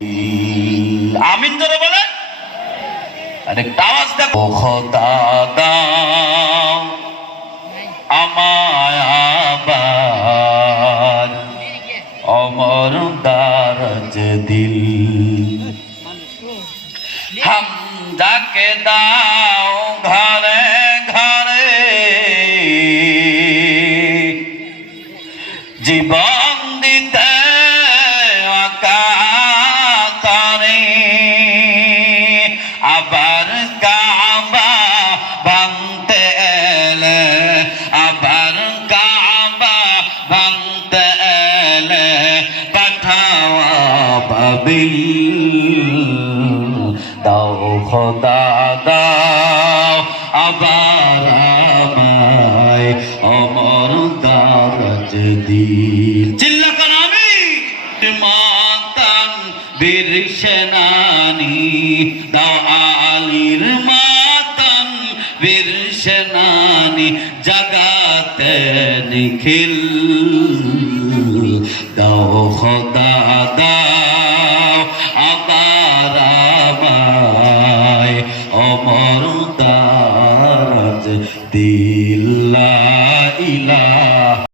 আমিন ধরে বলে আরেকটা আওয়াজ দেখো। খোদা দাও আমায় আবার অমর দারাজ দিল, হামদাকে দাও ঘরে ঘরে জীবন দিতে অকাতরে, আবার কাবা ভাঙতে এলে, আবার কাবা ভাঙতে এলে পাঠাও আবাবিল। দাও খোদা দাও আবার আমায় অমর দারাজ দিল। চিল্লা কর আমি মাতান বীর সেনানি, দাও আলীর মাতান বীর সেনানি জাগাতে নিখিল। দাও খোদা দাও আবার আমায় অমর দারাজ দিল।